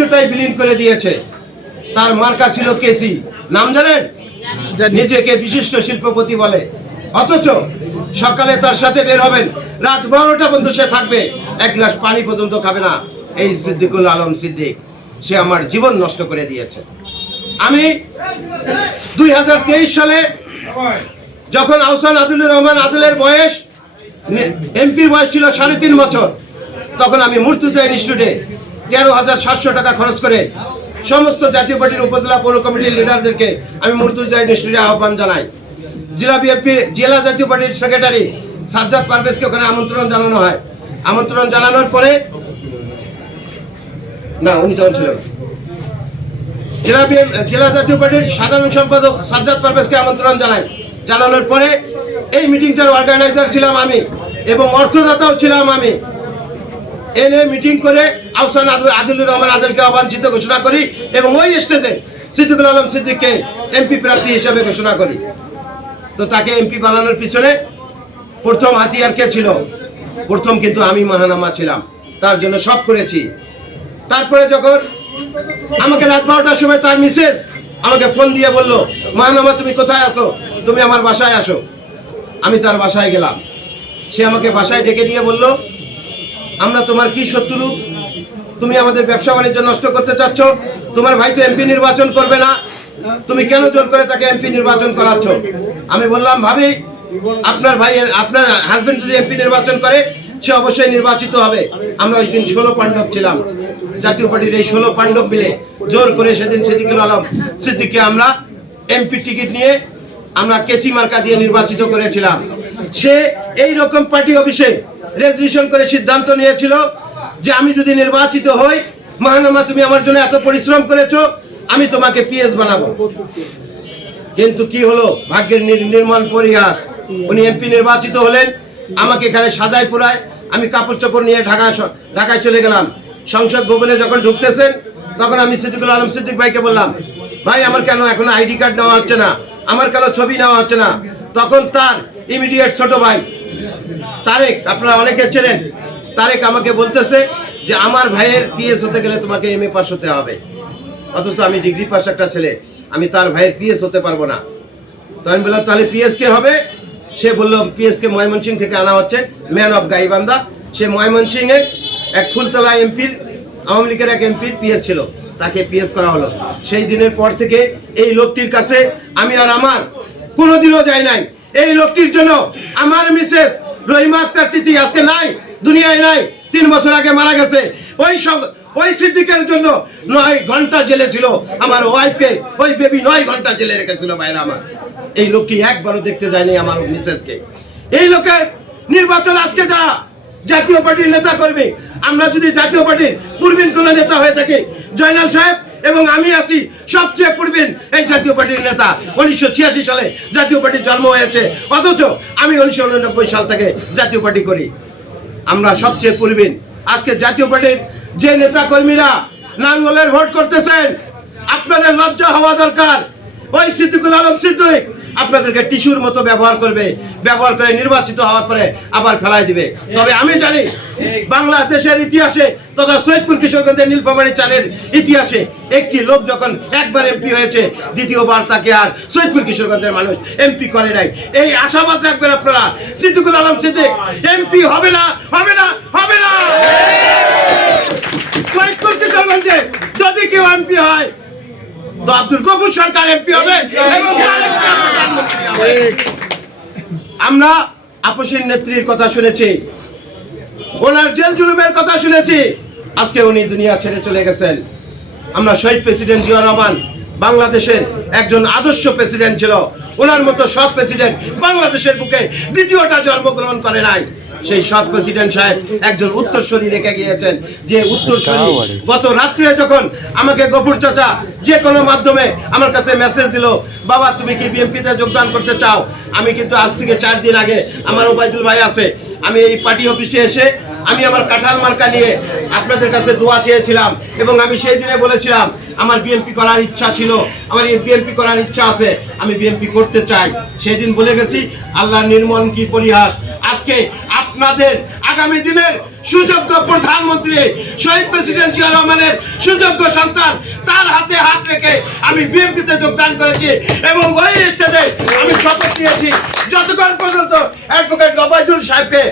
অস্তিত্বটাই বিলীন করে দিয়েছে। তার মার্কা ছিল কেসি, নাম জানেন? নিজেকে বিশিষ্ট শিল্পপতি বলে, অথচ সকালে তার সাথে বের হবেন, রাত 12টা পর্যন্ত সে থাকবে, এক গ্লাস পানি পর্যন্ত খাবে না। এই সিদ্দিকুল আলম সিদ্দিক, সে আমার জীবন নষ্ট করে দিয়েছে। আমি 2023 সালে যখন আহসান আদিলুর রহমান আদিলের বয়স, এমপির বয়স ছিল 3.5 বছর, তখন আমি মুর্তজা ইনস্টিটিউটে 13,700 টাকা খরচ করে সমস্ত জাতীয় পার্টির উপজেলা পৌর কমিটির লিডারদেরকে আমি মুর্তজা ইনস্টিটিউটে আহ্বান জানাই। জেলা জাতীয় পার্টির সেক্রেটারি সাজ্জাদ পারভেজকে ওখানে আমন্ত্রণ জানানো হয়। আমন্ত্রণ জানানোর পরে, না উনি তখন ছিলেন, জেলা জাতীয় পার্টির সাধারণ সম্পাদক সাজ্জাদ পারভেজকে আমন্ত্রণ জানানোর পরে এই মিটিংটার অর্গানাইজার ছিলাম আমি এবং অর্থদাতাও ছিলাম আমি। এনে মিটিং করে আহসান আদিলুর রহমান আদিলকে অবাঞ্ছিত ঘোষণা করি এবং ওই স্টেজে সিদ্দিকুল আলম সিদ্দিককে এমপি প্রার্থী হিসেবে ঘোষণা করি। তো তাকে এমপি বানানোর পিছনে প্রথম হাতিয়ার কে ছিল? প্রথম কিন্তু আমি মাহানামা ছিলাম, তার জন্য সব করেছি। তারপরে যখন আমাকে রাত 12টার সময় তার মিসেস আমাকে ফোন দিয়ে বলল, মাহানামা তুমি কোথায় আসো, তুমি আমার বাসায় আসো। আমি তার বাসায় গেলাম। সে আমাকে বাসায় ডেকে নিয়ে বলল, আমরা তোমার কি শত্রু? তুমি আমাদের ব্যবসা বাণিজ্য নষ্ট করতে চাচ্ছ, তোমার ভাই তো এমপি নির্বাচন করবে না, তুমি কেন জোর করে তাকে এমপি নির্বাচন করাচ্ছ? আমি বললাম, ভাবি আপনার ভাই, আপনার হাজবেন্ড যদি এমপি নির্বাচন করে সে অবশ্যই নির্বাচিত হবে। আমরা ওই দিন 16 পাণ্ডব ছিলাম, জাতীয় পার্টির এই 16 পাণ্ডব মিলে জোর করে সেদিন সিদ্দিকুল আলম সিদ্দিককে আমরা এমপি টিকিট নিয়ে আমরা কেচি মার্কা দিয়ে নির্বাচিত করেছিলাম। সে এই রকম পার্টি অফিসে রেজলিউশন করে সিদ্ধান্ত নিয়েছিল যে আমি যদি নির্বাচিত হই, মাহানামা তুমি আমার জন্য এত পরিশ্রম করেছো, আমি তোমাকে পিএস বানাবো। কিন্তু কি হলো, ভাগ্যের নির্মল পরিহাস, উনি এমপি নির্বাচিত হলেন, আমাকে এখানে সাজায় পুরায়, আমি কাপড় চোপড় নিয়ে ঢাকায় চলে গেলাম। সংসদ ভবনে যখন ঢুকতেছেন তখন আমি সিদ্দিকুল আলম সিদ্দিক ভাইকে বললাম, ভাই আমার কেন এখনো আইডি কার্ড নেওয়া হচ্ছে না, আমার কেন ছবি নেওয়া হচ্ছে না? তখন তার ইমিডিয়েট ছোট ভাই তারেক, আপনারা অনেকে চেনেন, তারেক আমাকে বলতেছে যে আমার ভাইয়ের পিএস হতে গেলে তোমাকে এমএ পাস হতে হবে, অথচ আমি ডিগ্রি পাস একটা ছেলে, আমি তার ভাইয়ের পিএস হতে পারবো না। তো আমি বললাম তাহলে পিএস কে হবে? সে বলল পিএস কে ময়মনসিংহ থেকে আনা হচ্ছে, ম্যান অফ গাইবান্ধা। সে ময়মনসিংহে এক ফুলতলা এমপির, আওয়ামী লীগের এক এমপির পিএস ছিল, তাকে পিএস করা হলো। সেই দিনের পর থেকে এই লোকটির কাছে আমি আর আমার কোনোদিনও যাই নাই। এই লোকটির জন্য আমার মিসেস রহিমা আক্তার তিথি আজকে নাই, দুনিয়ায় নাই, 3 বছর আগে মারা গেছে। ওই সিদ্দিকের জন্য 9 ঘন্টা জেলে ছিল আমার ওয়াইফকে, ওই বেবি 9 ঘন্টা জেলে রেখেছিল ভাইরা আমার। এই লোকটি একবারও দেখতে যায়নি আমার মিসেসকে। এই লোকের নির্বাচন আজকে যারা জাতীয় পার্টির নেতা করবে, আমরা যদি জাতীয় পার্টির পূর্বীন কোন নেতা হয়ে থাকি, জয়নাল সাহেব এবং আমি আছি সবচেয়ে পূর্বীন এই জাতীয় পার্টির নেতা। 1986 সালে জাতীয় পার্টির জন্ম হয়েছে, অথচ আমি 1989 সাল থেকে জাতীয় পার্টি করি। আমরা সবচেয়ে পূর্বীন। আজকে জাতীয় পার্টির যে নেতা কর্মীরা নাঙ্গলের ভোট করতেছেন, আপনাদের লজ্জা হওয়া দরকার। ওই সিদ্দিকুল আলম সিদ্দিক আপনাদেরকে টিস্যুর মতো ব্যবহার করে নির্বাচিত হওয়ার পরে আবার ফেলাই দিবে। তবে আমি জানি বাংলাদেশের ইতিহাসে তথা সৈয়দপুর কিশোরগঞ্জের নীলফামারী চালের ইতিহাসে একটি লোক যখন একবার এমপি হয়েছে, দ্বিতীয়বার তাকে আর সৈয়দপুর কিশোরগঞ্জের মানুষ এমপি করে নাই। এই আশাবাদ রাখবেন আপনারা, সিদ্দিকুল আলম সিদ্দিক এমপি হবে না, হবে না, হবে না। সৈয়দপুর কিশোরগঞ্জে যদি কেউ এমপি হয় তো আব্দুল গফুর সরকার এমপি হবে এবং আমরা আপসীর নেত্রীর কথা শুনেছি, ওনার জেল জুলুমের কথা শুনেছি, আজকে উনি দুনিয়া ছেড়ে চলে গেছেন। আমরা শহীদ প্রেসিডেন্ট জিয়া রহমান বাংলাদেশের একজন আদর্শ প্রেসিডেন্ট ছিল, ওনার মতো সৎ প্রেসিডেন্ট বাংলাদেশের বুকে দ্বিতীয়টা জন্মগ্রহণ করে নাই। সেই সৎ প্রেসিডেন্ট সাহেব একজন উত্তরসূরি রেখে গিয়েছেন, যে উত্তরসূরি গত রাত্রে যখন আমাকে গফুর চাচা যে কোনো মাধ্যমে আমার কাছে মেসেজ দিল, বাবা তুমি কি বিএনপিতে যোগদান করতে চাও? আমি কিন্তু আজ থেকে 4 দিন আগে আমার ওবায়দুল ভাই আছে, আমি এই পার্টি অফিসে এসে আমি আমার কাঁঠাল মার্কা নিয়ে আপনাদের কাছে দোয়া চেয়েছিলাম এবং আমি সেই দিনে বলেছিলাম আমার বিএনপি করার ইচ্ছা ছিল, আমার বিএনপি করার ইচ্ছা আছে, আমি বিএনপি করতে চাই। সেই দিন বলে গেছি, আল্লাহর নির্মল কি পরিহাস, আজকে আপনাদের আগামী দিনের সুযোগ্য প্রধানমন্ত্রী শহীদ প্রেসিডেন্ট জিয়া রহমানের সুযোগ্য সন্তান, তার হাতে হাত রেখে আমি বিএনপিতে যোগদান করেছি এবং ওই স্টেজে আমি শপথ নিয়েছি যতক্ষণ পর্যন্ত অ্যাডভোকেট গবাইদুল সাহেবকে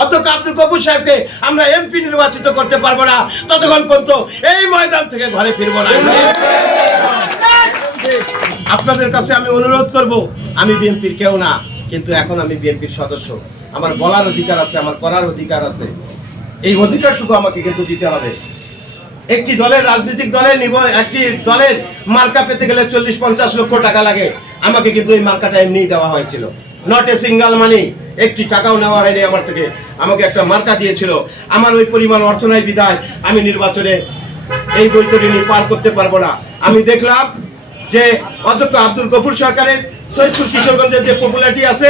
অধ্যক্ষ আব্দুল গফুর সাহেবকে আমরা এমপি নির্বাচিত করতে পারবো না, ততক্ষণ পর্যন্ত এই ময়দান থেকে ঘরে ফিরবো না। আপনাদের কাছে আমি অনুরোধ করব, আমি বিএনপির কেউ না, কিন্তু এখন আমি বিএনপির সদস্য, আমার বলার অধিকার আছে, আমার করার অধিকার আছে, এই অধিকারটুকু আমাকে কিন্তু দিতে হবে। একটি দলের রাজনৈতিক দলের একটি দলের মার্কা পেতে গেলে 40-50 লক্ষ টাকা লাগে, আমাকে কিন্তু এই মার্কাটা এমনি দেওয়া হয়েছিল, নট এ সিঙ্গেল মানি, একটি টাকাও নেওয়া হয়নি আমার থেকে, আমাকে একটা মার্কা দিয়েছিল। আমার ওই পরিমাণ অর্থ নাই বিধায় আমি নির্বাচনে এই বৈতরণী পার করতে পারবো না। আমি দেখলাম যে অধ্যক্ষ আব্দুল গফুর সরকারের সৈয়দপুর কিশোরগঞ্জের যে পপুলারিটি আছে,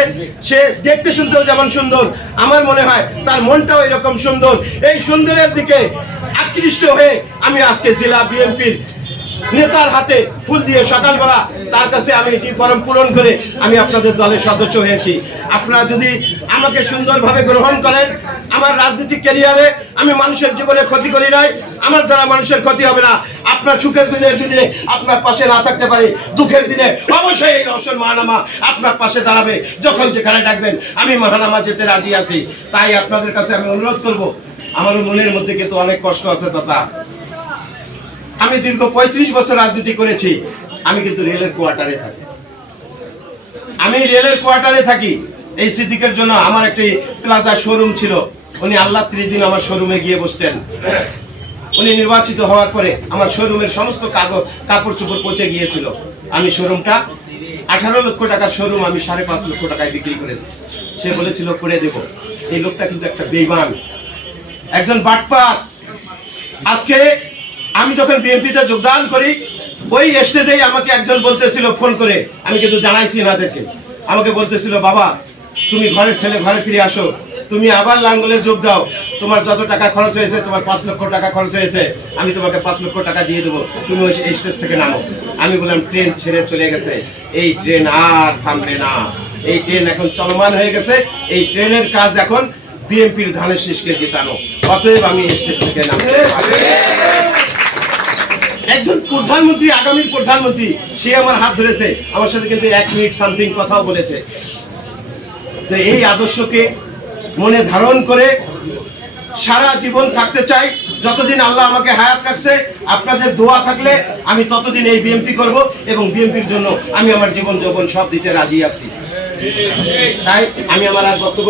সে দেখতে শুনতেও যেমন সুন্দর, আমার মনে হয় তার মনটাও এরকম সুন্দর। এই সুন্দরের দিকে আকৃষ্ট হয়ে আমি আজকে জেলা বিএনপির নেতার হাতে ফুল দিয়ে সকালবেলা তার কাছে আমি এটি ফরম পূরণ করে আমি আপনাদের দলের সদস্য হয়েছি। আপনারা যদি আমাকে সুন্দরভাবে গ্রহণ করেন, আমার রাজনৈতিক ক্যারিয়ারে আমি মানুষের জীবনে ক্ষতি করি নাই, আমার দ্বারা মানুষের ক্ষতি হবে না। আপনার সুখের দিনে যদি আপনার পাশে না থাকতে পারি, দুঃখের দিনে অবশ্যই এই রওশন মাহানামা আপনার পাশে দাঁড়াবে, যখন যেখানে ডাকবেন আমি মাহানামা যেতে রাজি আছি। তাই আপনাদের কাছে আমি অনুরোধ করব, আমার মনের মধ্যে কিন্তু অনেক কষ্ট আছে চাচা। আমি দীর্ঘ 35 বছর রাজনীতি করেছি, আমি কিন্তু রেলের কোয়ার্টারে থাকি। এই সিদ্দিকের জন্য আমার একটি প্লাজা শোরুম ছিল, উনি আল্লাহ 30 দিন আমার শোরুমে গিয়ে বসতেন। উনি নির্বাচিত হওয়ার পরে আমার শোরুমের সমস্ত কাপড় চোপড় পচে গিয়েছিল। আমি শোরুমটা 18 লক্ষ টাকার শোরুম আমি 5.5 লক্ষ টাকায় বিক্রি করেছি। সে বলেছিল করে দেব। এই লোকটা কিন্তু একটা বেঈমান, একজন বাটপার। আজকে আমি যখন বিএনপিতে যোগদান করি, ওই স্টেজেই আমাকে একজন বলতেছিল ফোন করে, আমি কিন্তু জানাইছি ওনাদেরকে, আমাকে বলতেছিল বাবা তুমি ঘরের ছেলে ঘরে ফিরে আসো, তুমি আবার লাঙ্গলে যোগ দাও, তোমার যত টাকা খরচ হয়েছে, তোমার 5 লক্ষ টাকা খরচ হয়েছে, আমি তোমাকে 5 লক্ষ টাকা দিয়ে দেবো, তুমি ওই স্টেজ থেকে নামো। আমি বললাম ট্রেন ছেড়ে চলে গেছে, এই ট্রেন আর থামবে না, এই ট্রেন এখন চলমান হয়ে গেছে, এই ট্রেনের কাজ এখন বিএনপির ধানের শীষকে জেতানো, অতএব আমি স্টেজ থেকে নামতে পারবো। একজন প্রধানমন্ত্রী, আগামীর প্রধানমন্ত্রী, সে আমার হাত ধরেছে, আমার সাথে কিন্তু 1 মিনিট সামথিং কথাও বলেছে। তো এই আদর্শকে মনে ধারণ করে সারা জীবন থাকতে চাই, যতদিন আল্লাহ আমাকে হায়াত রাখছে। আপনাদের দোয়া থাকলে আমি ততদিন এই বিএনপি করব এবং বিএনপির জন্য আমি আমার জীবন যৌবন সব দিতে রাজি আছি। তাই আমি আমার আর বক্তব্য